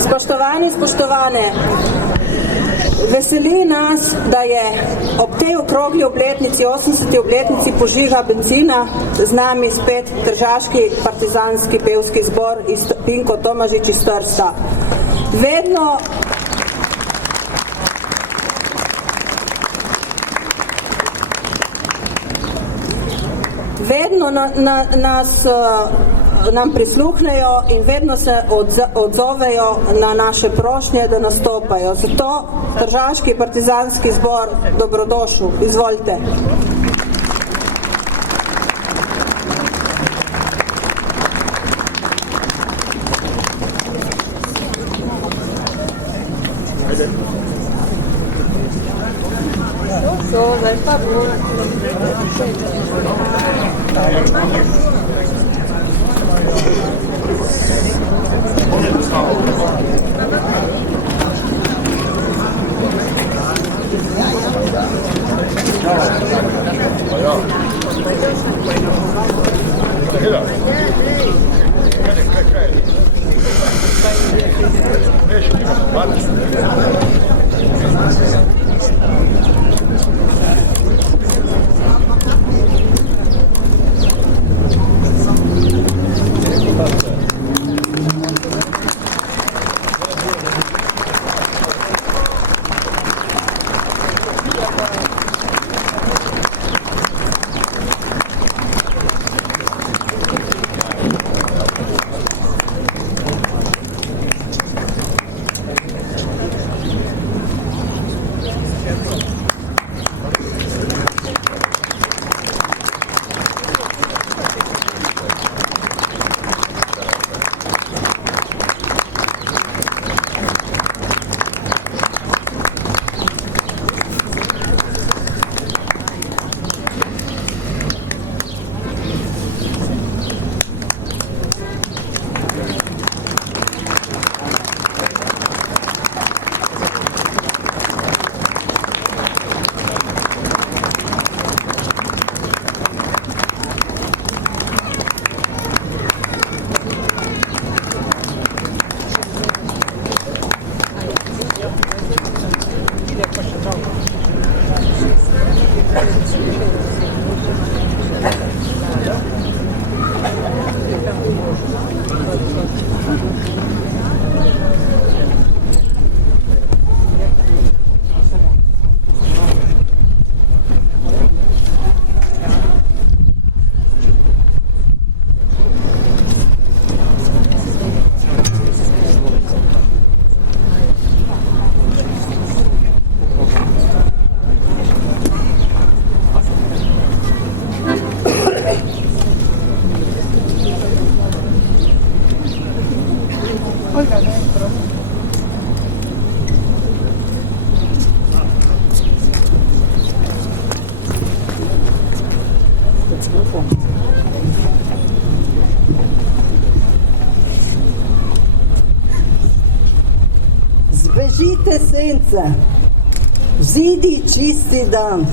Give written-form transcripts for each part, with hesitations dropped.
Spoštovani, spoštovane, veseli nas, da je ob tej okrogli obletnici, 80. obletnici požiga bencina z nami spet tržaški partizanski pevski zbor Pinko Tomažič iz Trsta. Vedno nam prisluhnejo in vedno se odzovejo na naše prošnje, da nastopajo. Zato tržaški partizanski zbor, dobrodošel. Izvolite. Zbežite sence, vzidi čisti dan,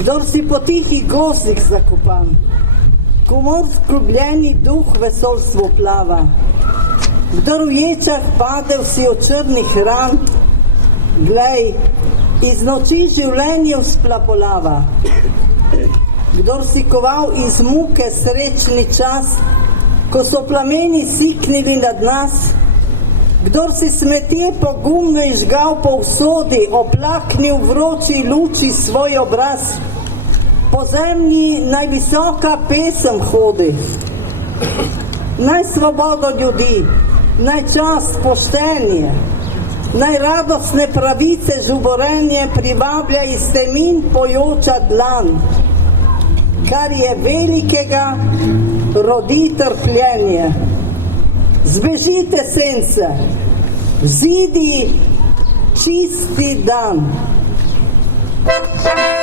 kdor si po tihih gozdih zakopan, komor skrbljeni duh vesolstvo plava, kdor v ječah padev si od črnih ran, glej, iz noči življenje vzplapolava, kdor si koval iz muke srečni čas, ko so plameni siknili nad nas, kdor si smetje pogumno izžgal po usodi, oplaknil vroči luči svoj obraz, po zemlji naj visoka pesem hodi, naj svobodo ljudi, naj čast poštenje, naj radostne pravice žuborenje privablja iz temin pojoča dlan, kar je velikega rodi trpljenje. Zbežite sence, vzidi čisti dan. Hey,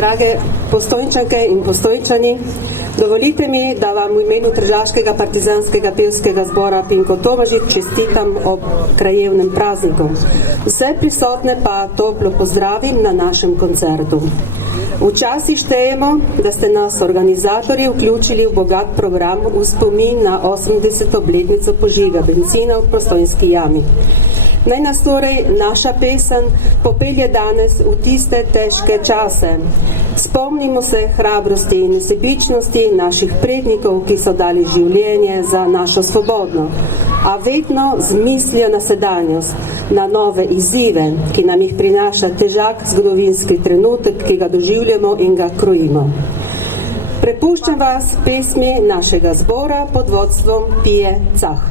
drage Postojnčanke in Postojnčani, dovolite mi, da vam v imenu Tržaškega partizanskega pevskega zbora Pinko Tomažič čestitam ob krajevnem prazniku. Vse prisotne pa toplo pozdravim na našem koncertu. Včasih štejemo, da ste nas organizatorji vključili v bogat program v spomin na 80. obletnico požiga bencina v Postojnski jami. Naj nas torej naša pesem popelje danes v tiste težke čase. Spomnimo se hrabrosti in nesebičnosti naših prednikov, ki so dali življenje za našo svobodno, a vedno z mislijo na sedanjost, na nove izzive, ki nam jih prinaša težak zgodovinski trenutek, ki ga doživljamo in ga krojimo. Prepuščam vas pesmi našega zbora pod vodstvom Pije Cah.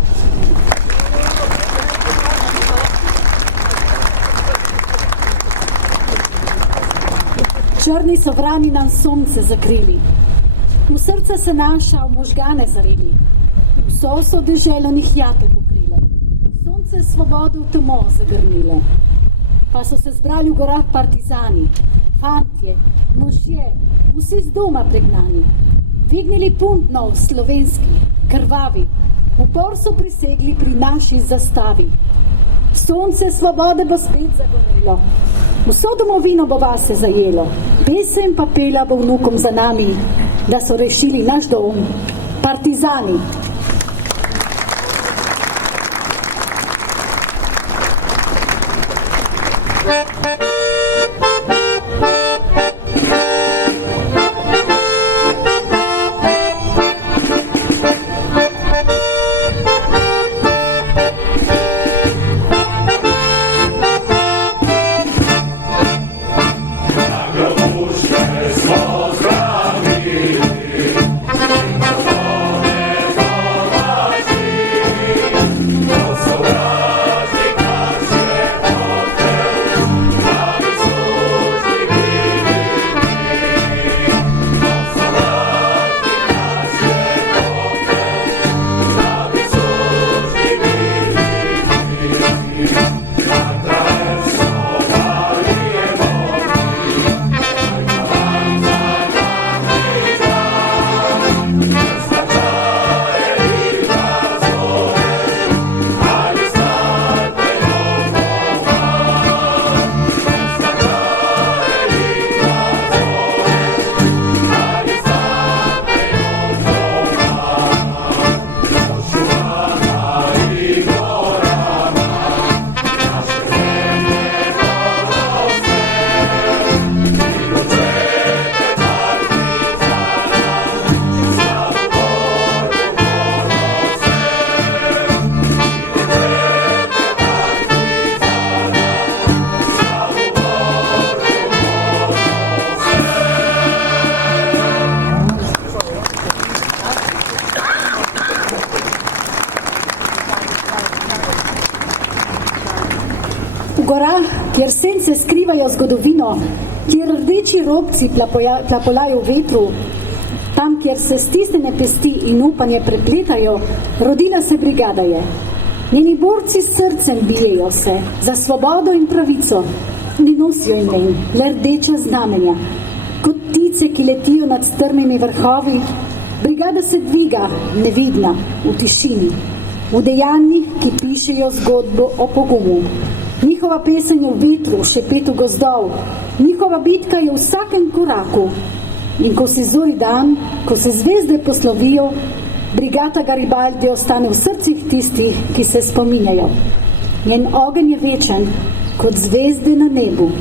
Črni so vrani nam sonce zakrili, v srce se naša v možgane zarili, vso so deželo njih jate pokrile, sonce svobodo v temo zagrnile. Pa so se zbrali v gorah partizani, fantje, možje, vsi z doma pregnani, dvignili punt nov slovenski, krvavi, upor so prisegli pri naši zastavi. Sonce svobode bo spet zagorelo, vso domovino bo vase zajelo, pesem pa pela bo vnukom za nami, da so rešili naš dom, partizani. Kjer sence skrivajo zgodovino, kjer rdeči robci plapolajo v vetru, tam, kjer se stisnjene pesti in upanje prepletajo, rodila se brigada je. Njeni borci s srcem bijejo se za svobodo in pravico, ne nosijo imen, le rdeča znamenja. Kot ptice, ki letijo nad strmimi vrhovi, brigada se dviga, nevidna, v tišini, v dejanjih, ki pišejo zgodbo o pogumu. Njihova pesem je v vetru, šepetu gozdov, njihova bitka je v vsakem koraku. In ko se zori dan, ko se zvezde poslovijo, brigata Garibaldi ostane v srcih tistih, ki se spominjajo. Njen ogenj je večen, kot zvezde na nebu.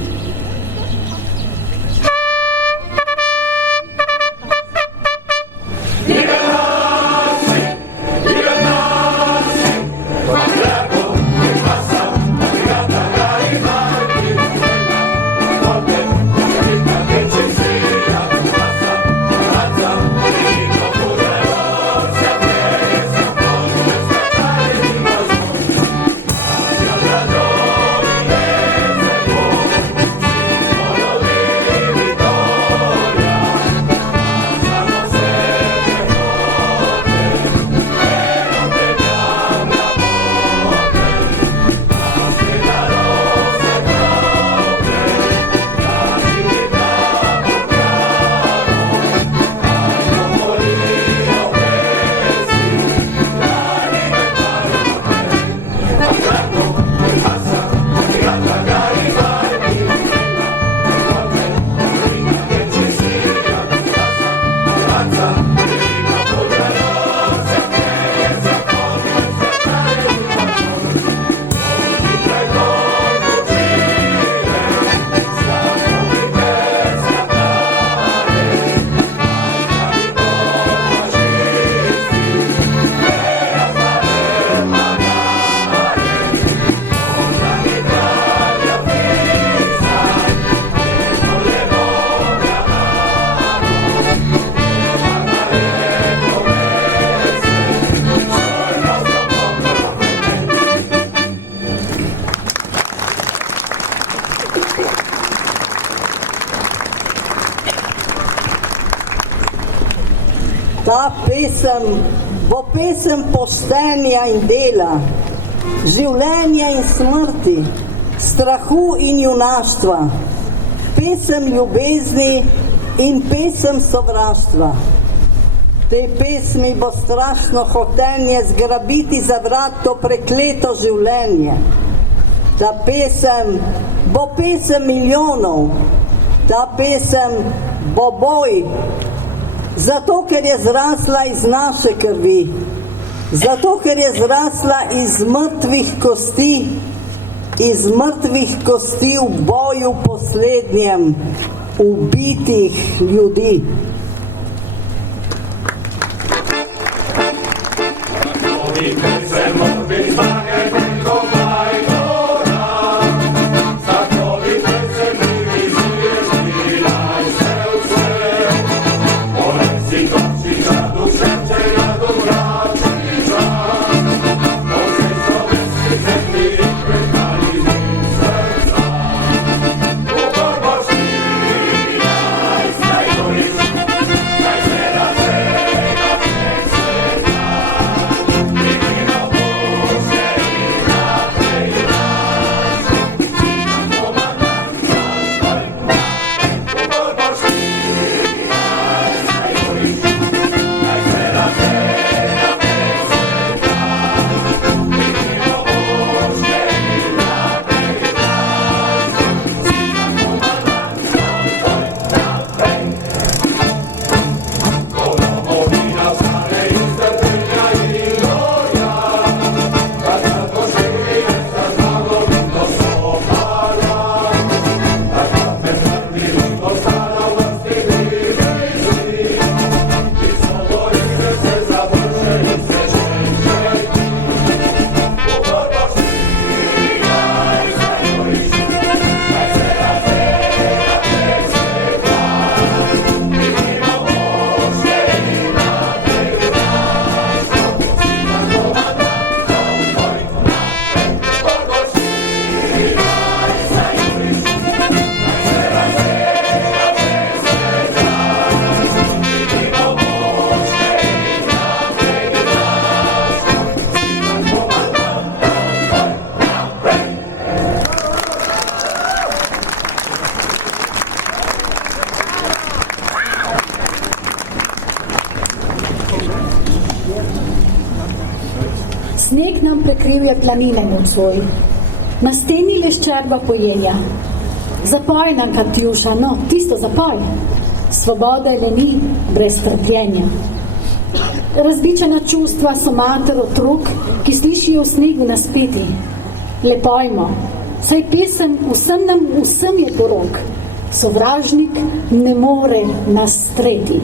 pesem bo pesem poštenja in dela, življenja in smrti, strahu in junaštva, pesem ljubezni in pesem sovraštva. Tej pesmi bo strašno hotenje zgrabiti za vrat to prekleto življenje. Ta pesem bo pesem milijonov, ta pesem bo boj, zato ker je zrasla iz naše krvi, zato ker je zrasla iz mrtvih kosti v boju poslednjem ubitih ljudi. Sneg nam prekrivje planine nocoj, na steni le ščerba pojenja. Zapoj nam, Katjuša, no, tisto zapoj. Svobode le ni brez trpljenja. Razbičena čustva so mater otrok, ki slišijo v snegu naspeti. Lepojmo, saj pesem vsem je porok. Sovražnik ne more nas streti.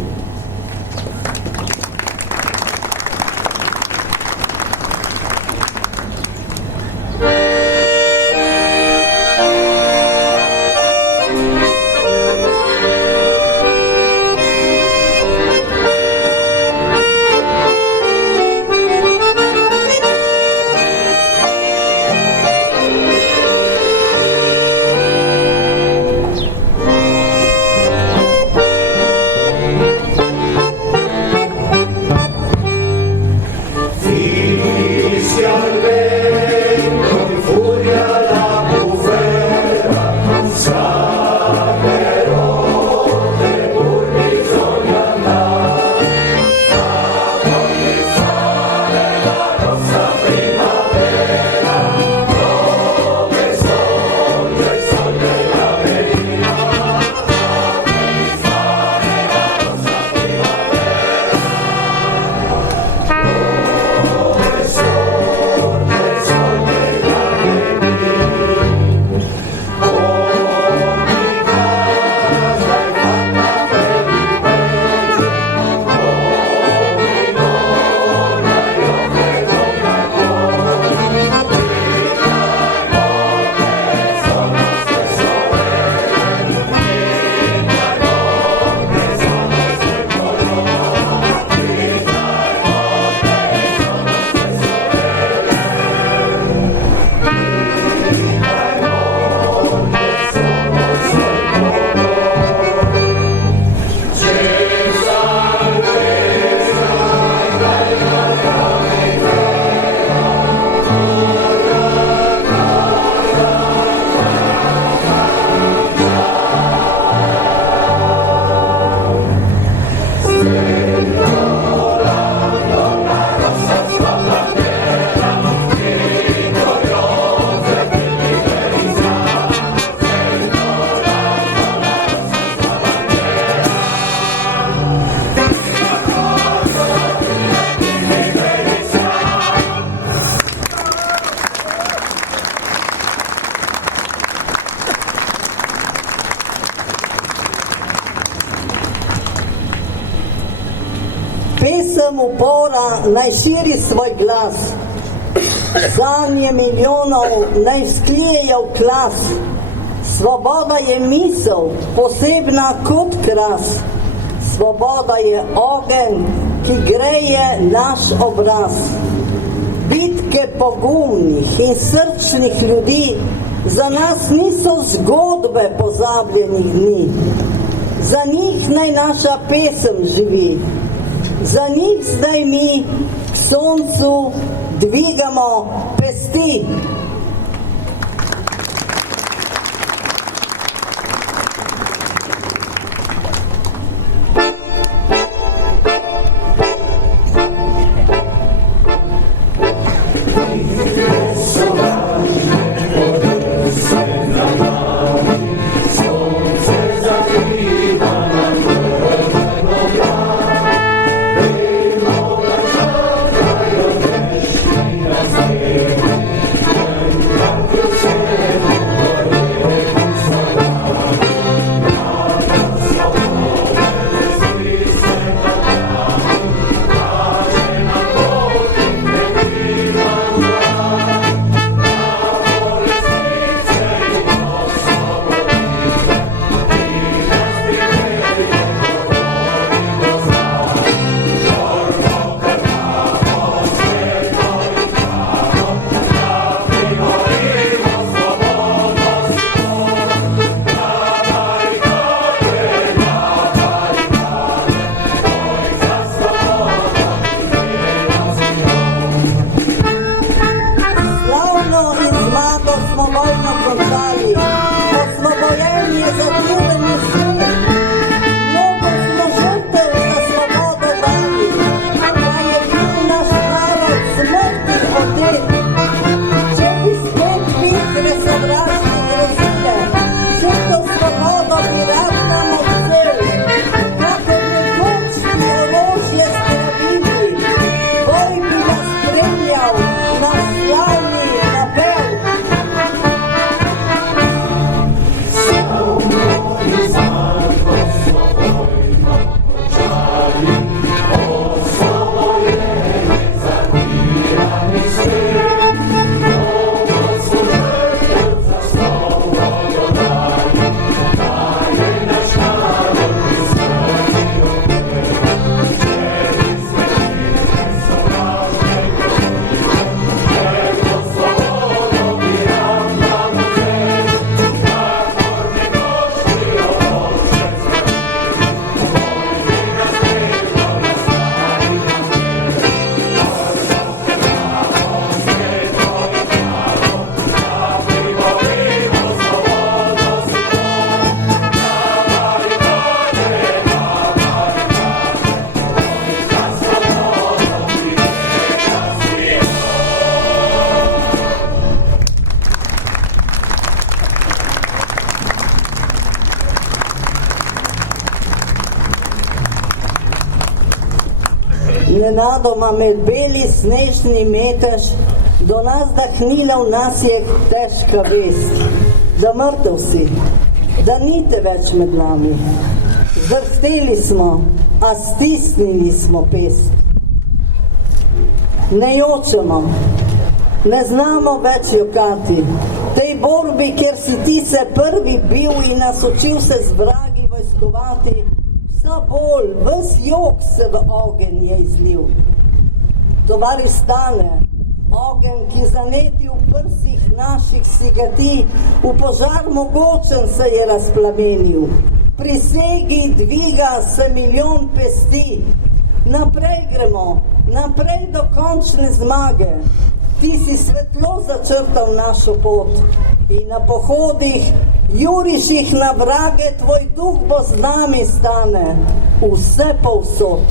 naj širi svoj glas, sanje milijonov naj vzklijejo v klas. Svoboda je misel, posebna kot kras. Svoboda je ogenj, ki greje naš obraz. Bitke pogumnih in srčnih ljudi za nas niso zgodbe pozabljenih dni. Za njih naj naša pesem živi. Za njih zdaj mi k soncu dvigamo pesti. Nenadoma med beli snežni metež do nas dahnila v nas je težka vest, da mrtev si, da nite več med nami. Zdrhteli smo, a stisnili smo pest. Ne jočemo, ne znamo več jokati. Tej borbi, kjer si ti se prvi bil in nas učil se z vragi vojskovati, vsa bolj, ves jok se v ogenj je izlil. Tovari stane, ogenj, ki zaneti v prsih naših sigati, v požar mogočen se je razplamenil. Pri segi dviga se milijon pesti. Naprej gremo, naprej do končne zmage. Ti si svetlo začrtal našo pot in na pohodih juriš jih na vrage, tvoj duh bo z nami stane, vse povsod.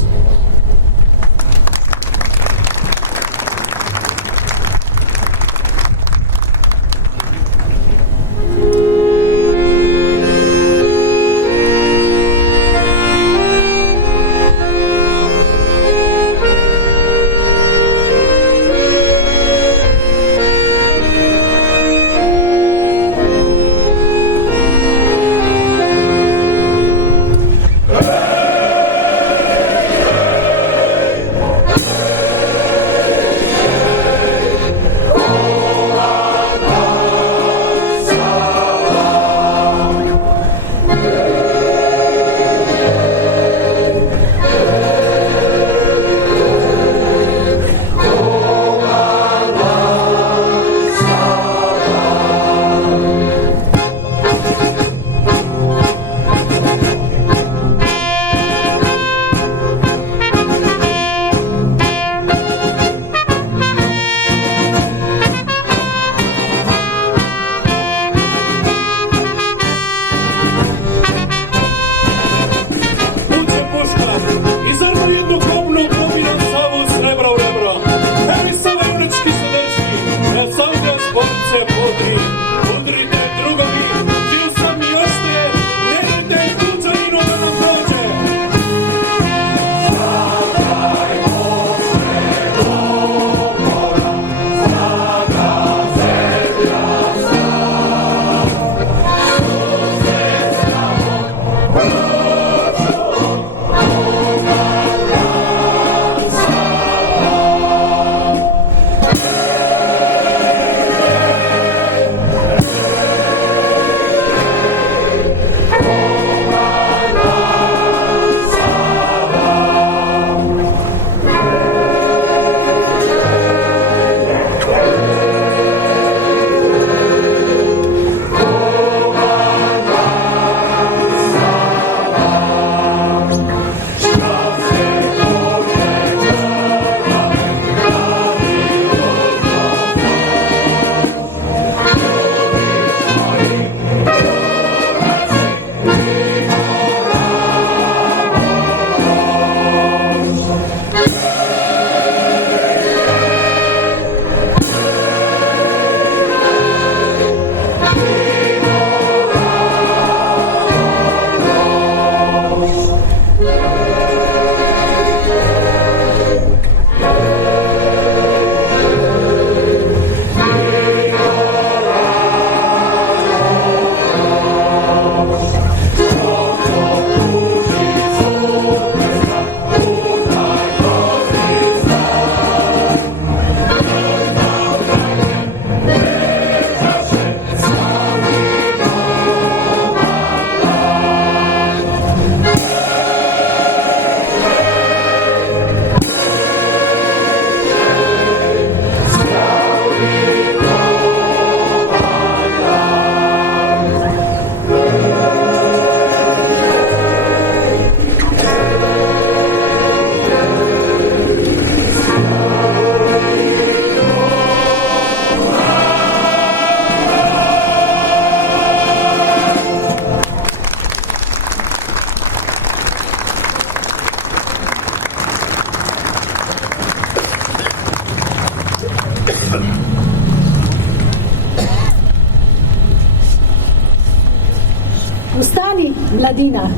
Mladina,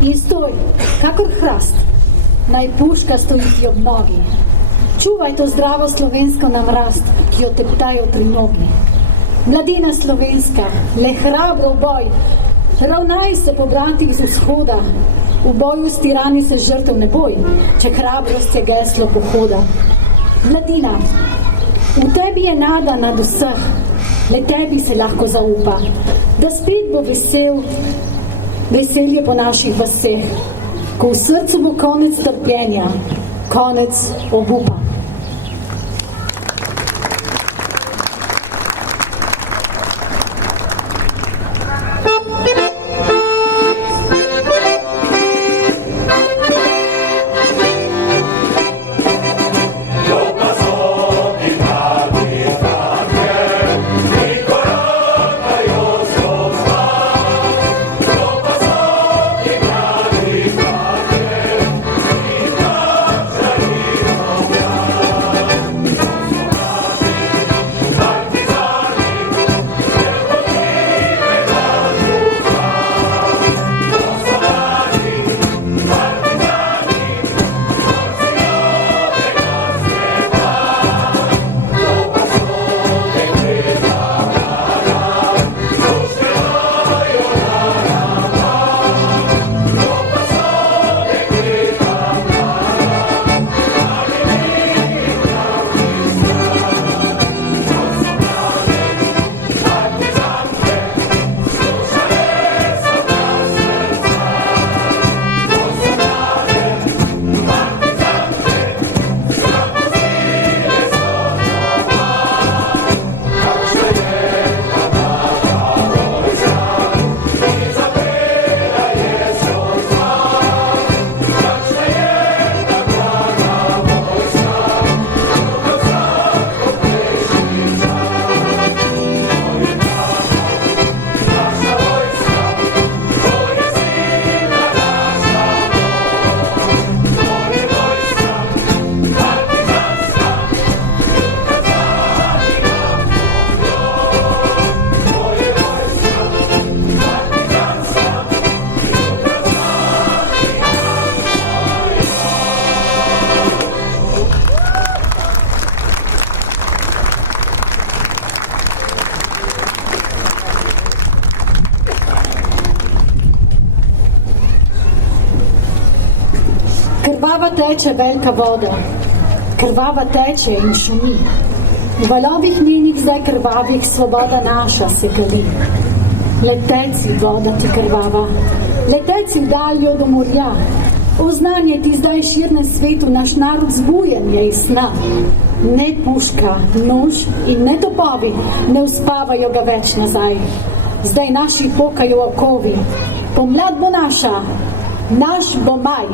in stoj, kakor hrast, naj puška stoji ti ob nogi. Čuvaj to zdravo slovensko namrast, ki jo teptajo tri nogi. Mladina slovenska, le hrabro v boj, ravnaj se po bratih z vzhoda, v boju s tirani se žrtev ne boj, če hrabrost je geslo pohoda. Mladina, v tebi je nada nad vseh, le tebi se lahko zaupa, da spet bo veselje po naših vaseh, ko v srcu bo konec trpljenja, konec obupa. Krvava teče velika voda, krvava teče in šumi. V valovih njenih zdaj krvavih svoboda naša se kali. Leteci, voda ti krvava, leteci v daljo do morja. Oznanje ti zdaj širne svetu naš narod zbujen je iz sna. Ne puška, nož in ne topovi ne uspavajo ga več nazaj. Zdaj naši pokajo okovi, pomlad bo naša, naš bo maj.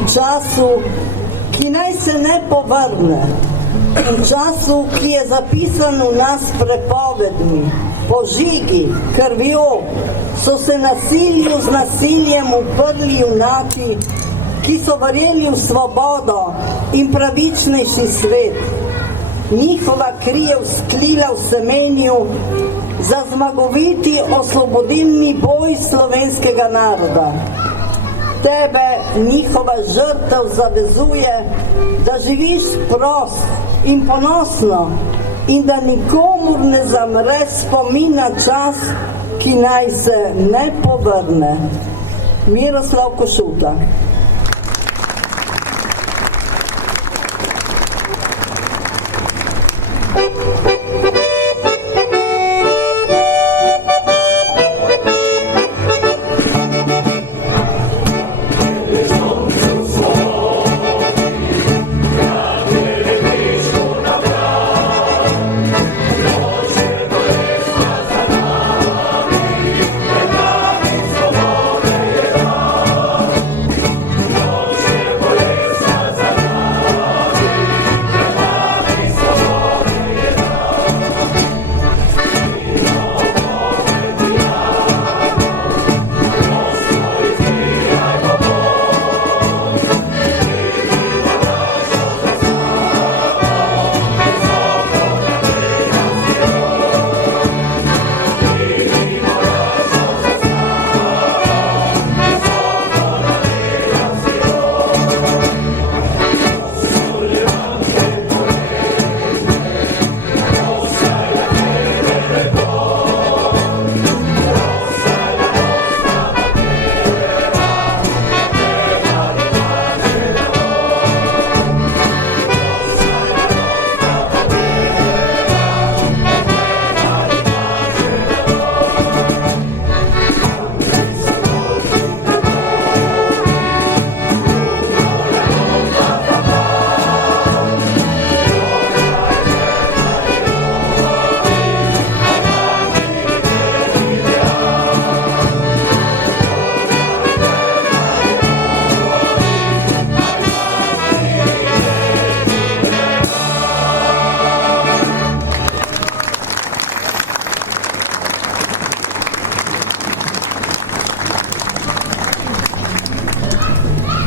v času, ki naj se ne povrne, v času, ki je zapisan v nas prepovedmi, požigi, krvjo, so se nasilju z nasiljem uprli junaki, ki so verjeli v svobodo in pravičnejši svet. Njihova kri je vzklila v semenju za zmagoviti osvobodilni boj slovenskega naroda. Tebe njihova žrtev zavezuje, da živiš prost in ponosno in da nikomur ne zamre spomin na čas, ki naj se ne povrne. Miroslav Košuta.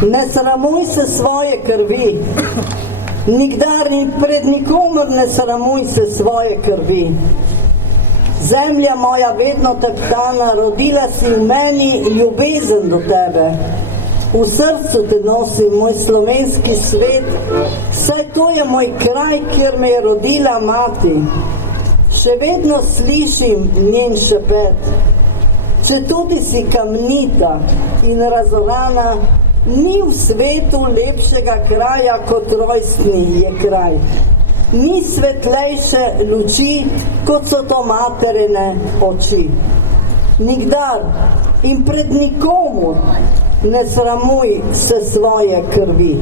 Ne sramuj se svoje krvi, nikdar in pred nikomor ne sramuj se svoje krvi. Zemlja moja vedno teptana, rodila si v meni ljubezen do tebe. V srcu te nosi moj slovenski svet, saj to je moj kraj, kjer me je rodila mati. Še vedno slišim njen šepet. Če tudi si kamnita in razorana, ni v svetu lepšega kraja kot rojstni je kraj. Ni svetlejše luči, kot so to materine oči. Nikdar in pred nikomur ne sramuj se svoje krvi.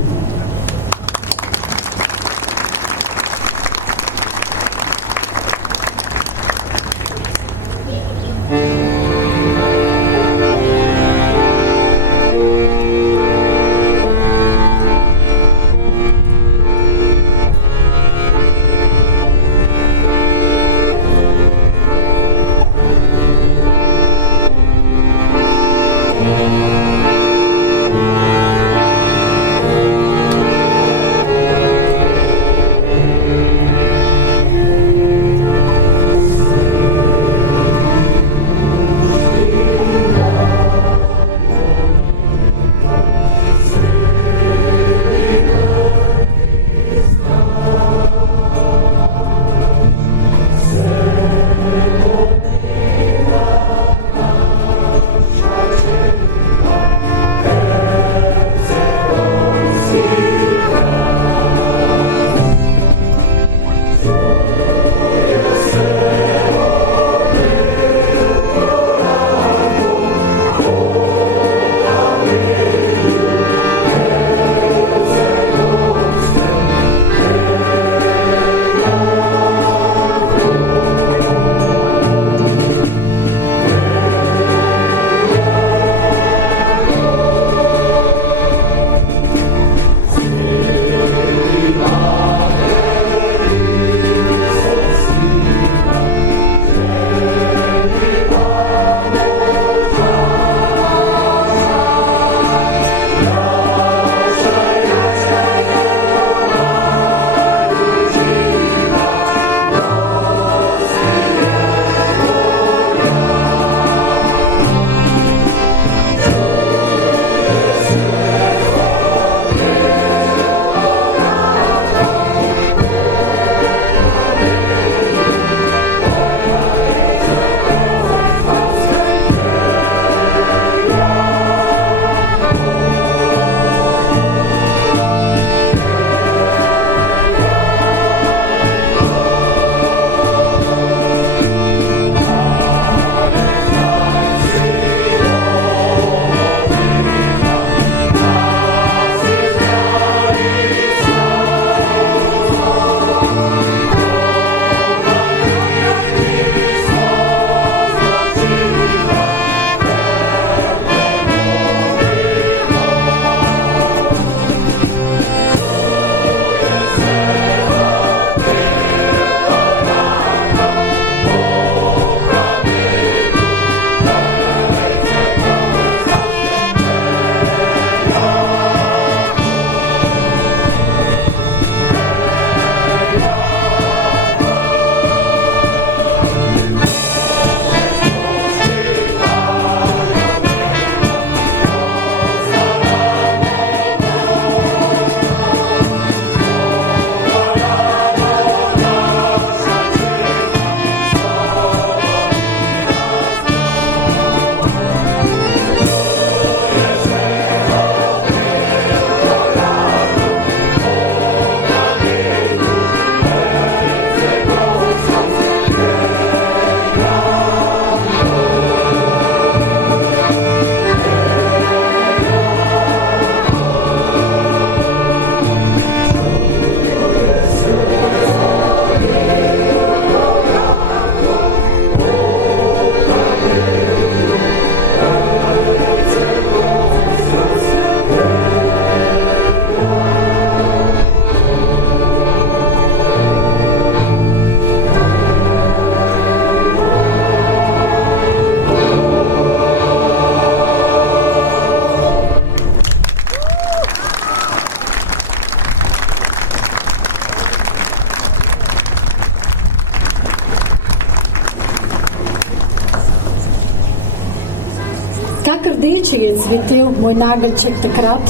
Kak rdeče je cvetel moj nageljček takrat,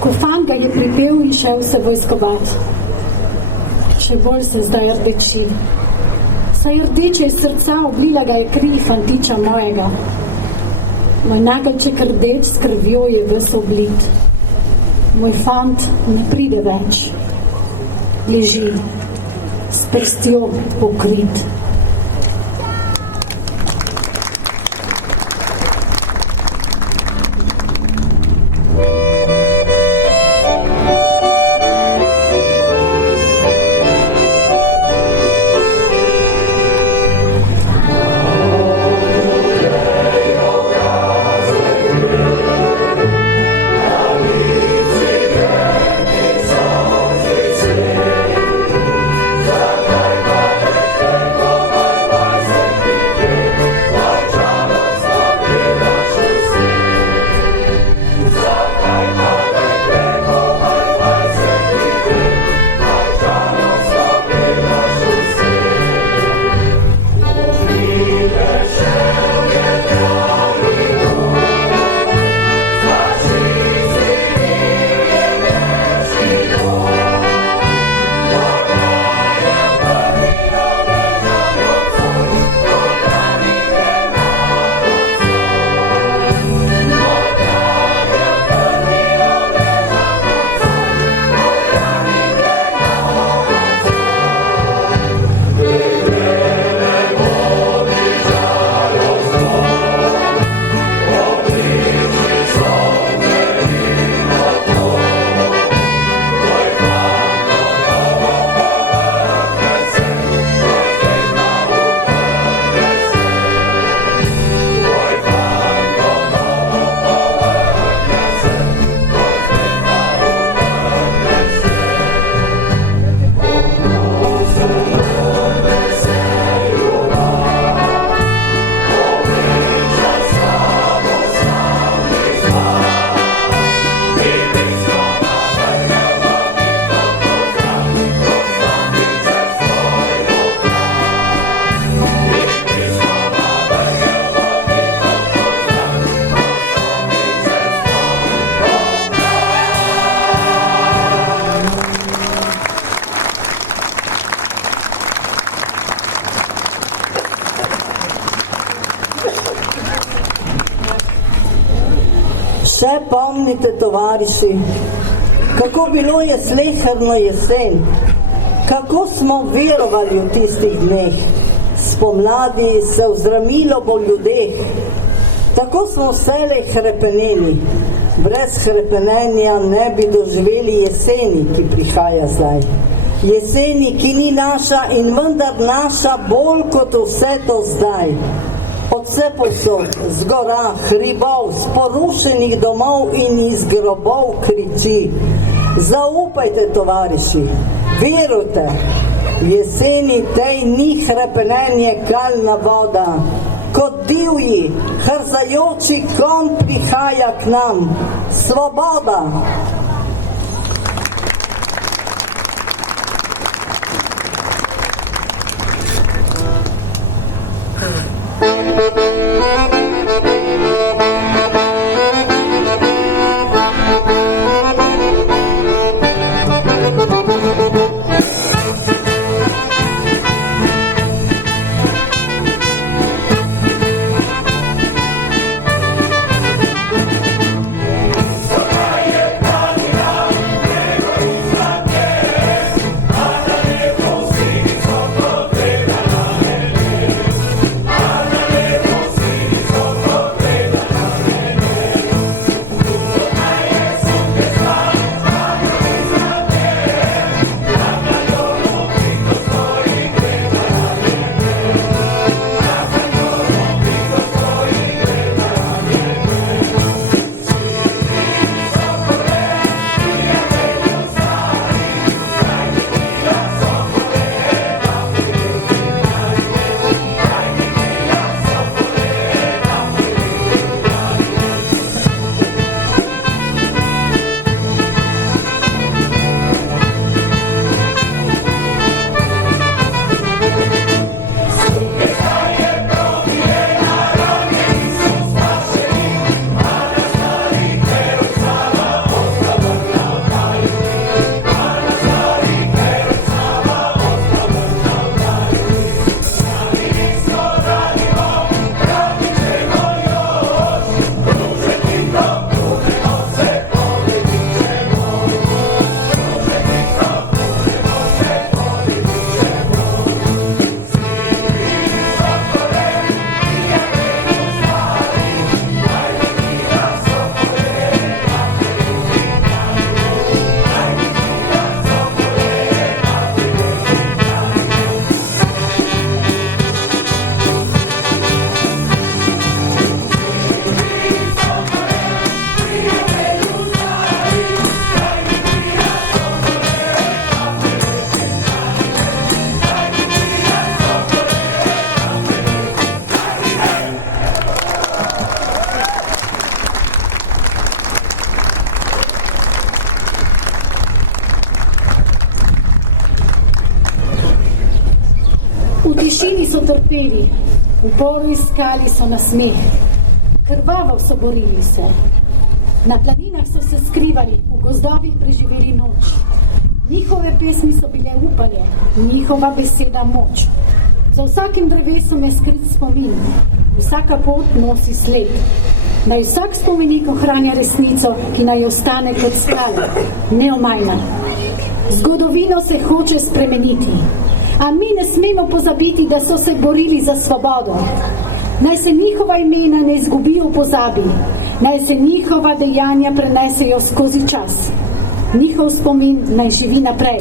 ko fan ga je pripel in šel se vojskovat. Še bolj se zdaj rdeči. Saj rdeče iz srca oblila ga je kri fantiča mojega. Moj nageljček rdeč s krvjo je ves oblit. Moj fant ne pride več. Leži s prstjo pokrit. Še pomnite, tovariši, kako bilo je sleherno jesen, kako smo verovali v tistih dneh, spomladi se vzramilo po ljudeh, tako smo vselej hrepeneli, brez hrepenenja ne bi doživeli jeseni, ki prihaja zdaj. Jeseni, ki ni naša in vendar naša bolj kot vse to zdaj. Od vse posod, z gora, hribov, z porušenih domov in iz grobov kriči. Zaupajte, tovariši, verujte, v jeseni tej ni hrepenenje kalna voda. Kot divji, hrzajoči konj prihaja k nam. Svoboda! Così trpeli, v boru iskali so nasmeh, krvavo so borili se. Na planinah so se skrivali, v gozdovih preživeli noč. Njihove pesmi so bile upanje, njihova beseda moč. Za vsakim drevesom je skrit spomin, vsaka pot nosi sled. Naj vsak spomenik ohranja resnico, ki naj ostane kot skala, neomajna. Zgodovino se hoče spremeniti, a mi ne smemo pozabiti, da so se borili za svobodo. Naj se njihova imena ne izgubijo v pozabi, naj se njihova dejanja prenesejo skozi čas. Njihov spomin naj živi naprej,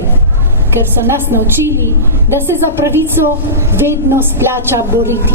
ker so nas naučili, da se za pravico vedno splača boriti.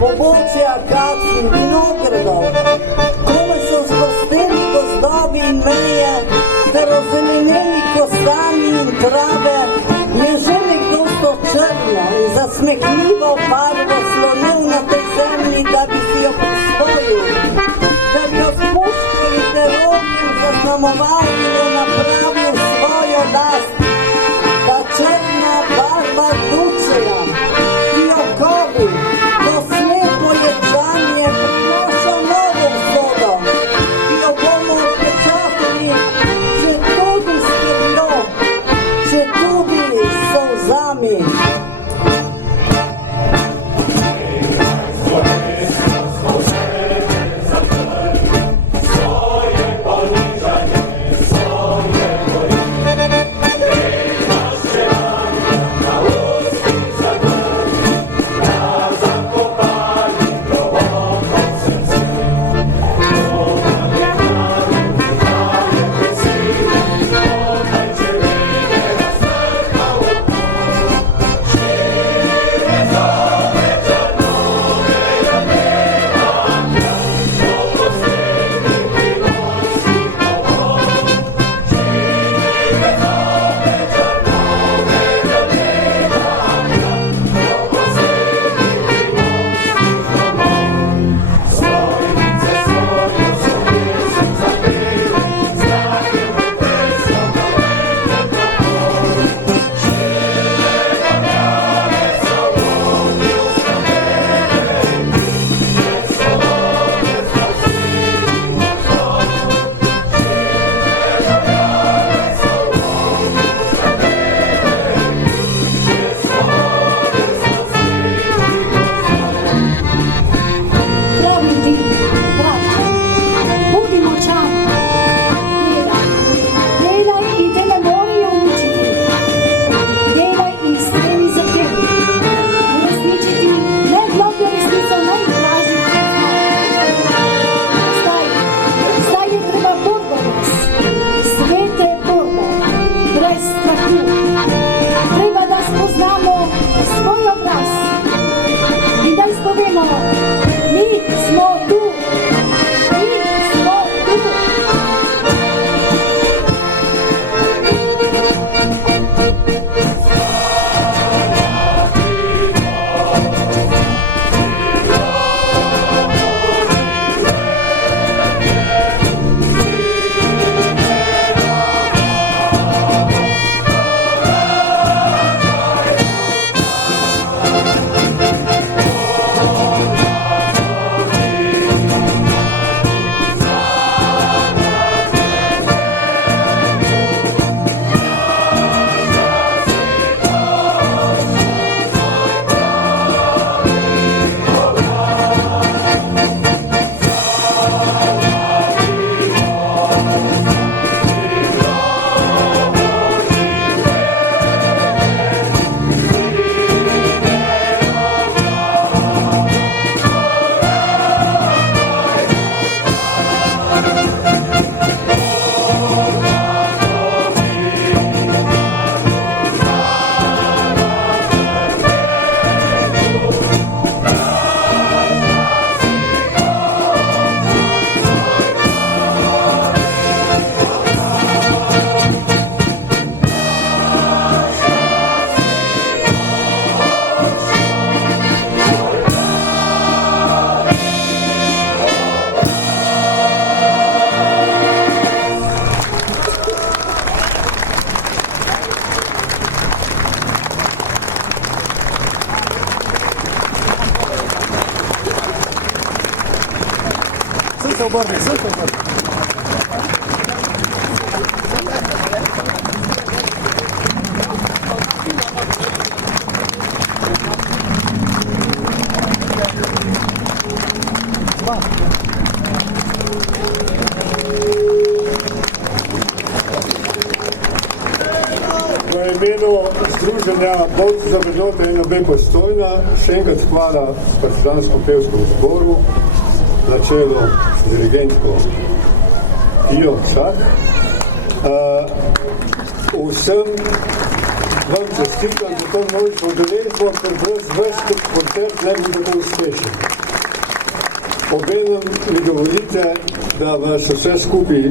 pobočja akacij, vinogradov, kome so zgosteli gozdovi in meje, ter ozeleneli kostani in trave, je že nekdo črno in zasmehljivo barvo slonil na tej zemlji, da bi si jo prisvojil, da bi jo spuščali terorim zaznamoval in jo napravil svojo last. Ta črna barva dučeja, ti okovi, to slepo ječanje prinaša novo usodo, ki jo bomo odpečatili, če tudi s krvjo, če tudi s solzami. obrni. V imenu Združenja borcev za vrednote NLB Postojna še enkrat hvala Partizansko-pevskemu zboru na čelu z dirigentko Ijo Čak. Vsem vam čestitam za to množično udeležbo, ker brez vas koncert ne bi tako uspešen. Obenem mi dovolite, da vas vse skupaj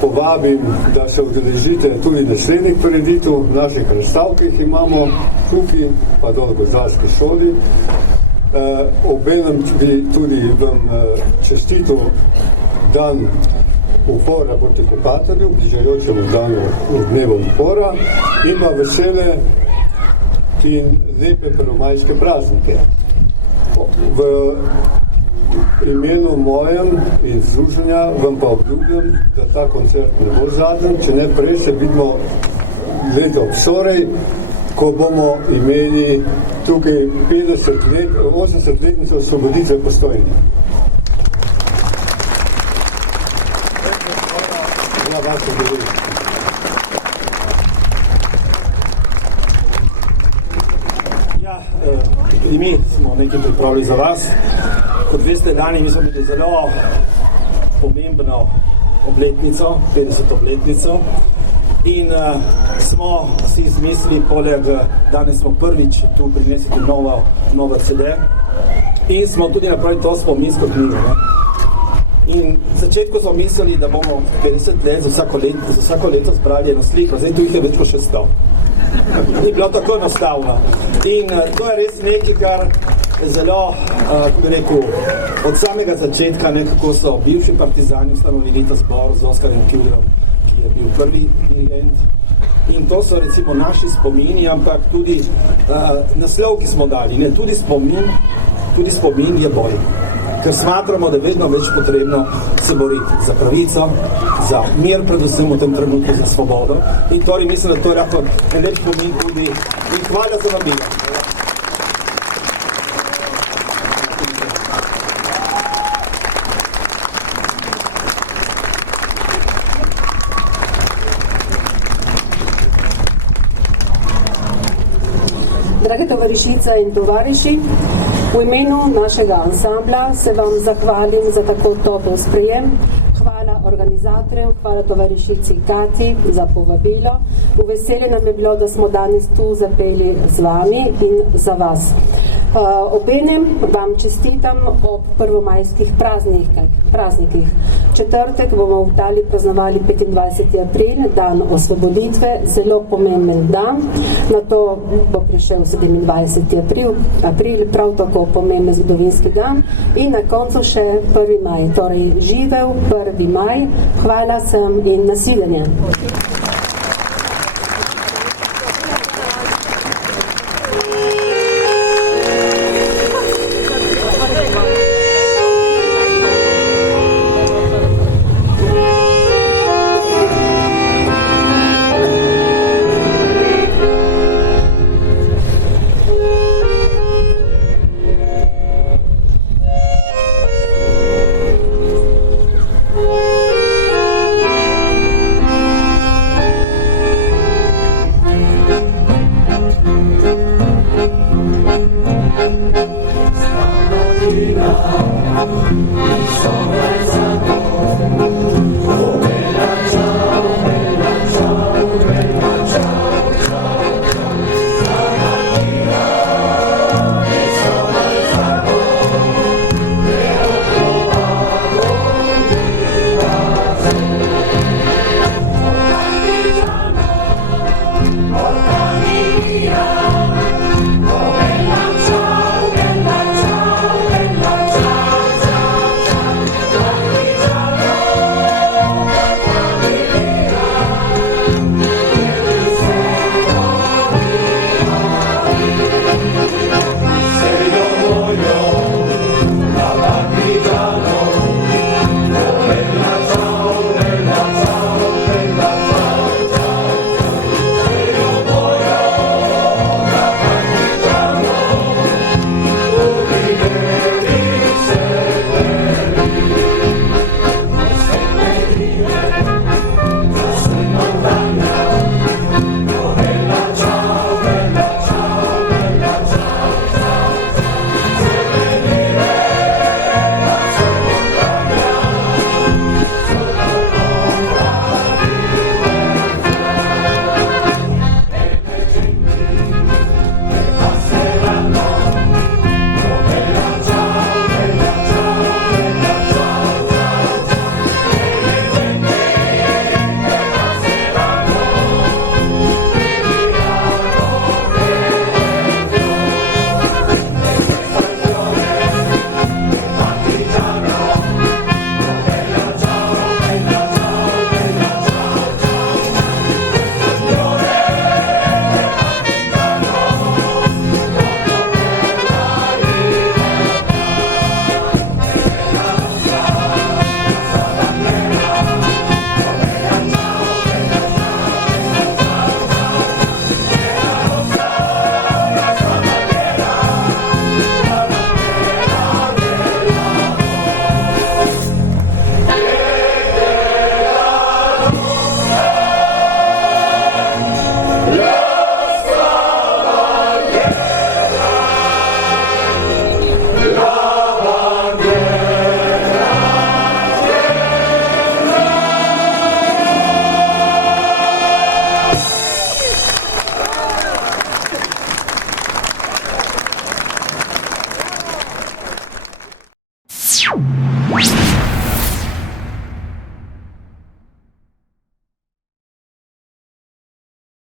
povabim, da se udeležite tudi naslednjih prireditev, naših razstav, ki jih imamo tukaj, pa dol v gozdarski šoli. Obenem bi tudi vam čestitil dan upora proti okupatorju, bližajočemu danu dnevu upora, in pa vesele in lepe prvomajske praznike. V imenu mojem in združenja vam pa obljubljam, da ta koncert ne bo zadnji, če ne prej se vidimo leto obsorej, ko bomo imeli tukaj 80-letnico osvoboditve Postojne. Hvala vaše govoriti. Ja, tudi mi smo nekaj pripravili za vas. Kot veste, lani mi smo imeli zelo pomembno obletnico, 50. obletnico, in smo si izmislili, poleg danes smo prvič tu prinesli novo CD, in smo tudi napravili to spominsko knjigo. In v začetku smo mislili, da bomo 50 let za vsako leto zbrali eno sliko, zdaj tu jih je več kot 600. Ni bilo tako enostavno. In to je res nekaj, kar zelo, kako bi rekel, od samega začetka nekako so bivši partizani ustanovili ta zbor z Oskarjem Kilderom, ki je bil prvi dirigent. In to so recimo naši spomini, ampak tudi naslov, ki smo dali, ne, tudi spomin je boj. Ker smatramo, da je vedno več potrebno se boriti za pravico, za mir, predvsem v tem trenutku za svobodo. In torej mislim, da to je lahko en lep spomin tudi. In hvala za vabilo. Drage tovarišice in tovariši, v imenu našega ansambla se vam zahvalim za tako topel sprejem. Hvala organizatorjem, hvala tovarišici Kati za povabilo. V veselje nam je bilo, da smo danes tu zapeli z vami in za vas. Obenem vam čestitam ob prvomajskih praznikih. Četrtek bomo v Italiji praznovali 25. april, dan osvoboditve, zelo pomemben dan. Na to bo prišel 27. april, prav tako pomemben zgodovinski dan. In na koncu še 1. maj, torej živel 1. maj. Hvala sem in nasvidenje.